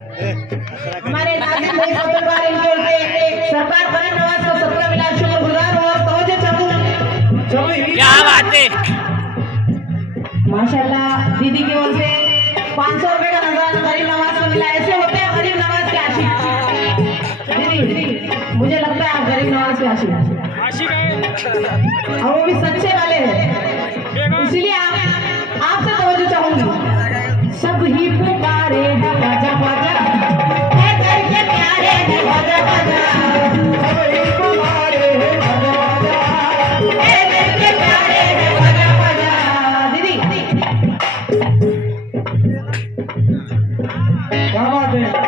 हमारे नाज़िम भाई सत्तार इनके उनके सरकार गरीब नवाज को 17 मिला शुक्रगुजार और तवज्जो चाहूँ। क्या बात है माशाल्लाह दीदी की ओर से 500 रुपए का नजर गरीब नवाज को मिला। ऐसे होते हैं गरीब नवाज के आशिक। दीदी मुझे लगता है आप गरीब नवाज के आशिक हैं और वो भी सच्चे वाले हैं, इसलिए आपसे तवज्जो चाहूंगी। सब ही पुकारे हैं बाजा बाजा है करके प्यारे हैं बाजा बाजा, सब ही पुकारे हैं बाजा बाजा है करके प्यारे हैं बाजा बाजा। दीदी क्या बात है।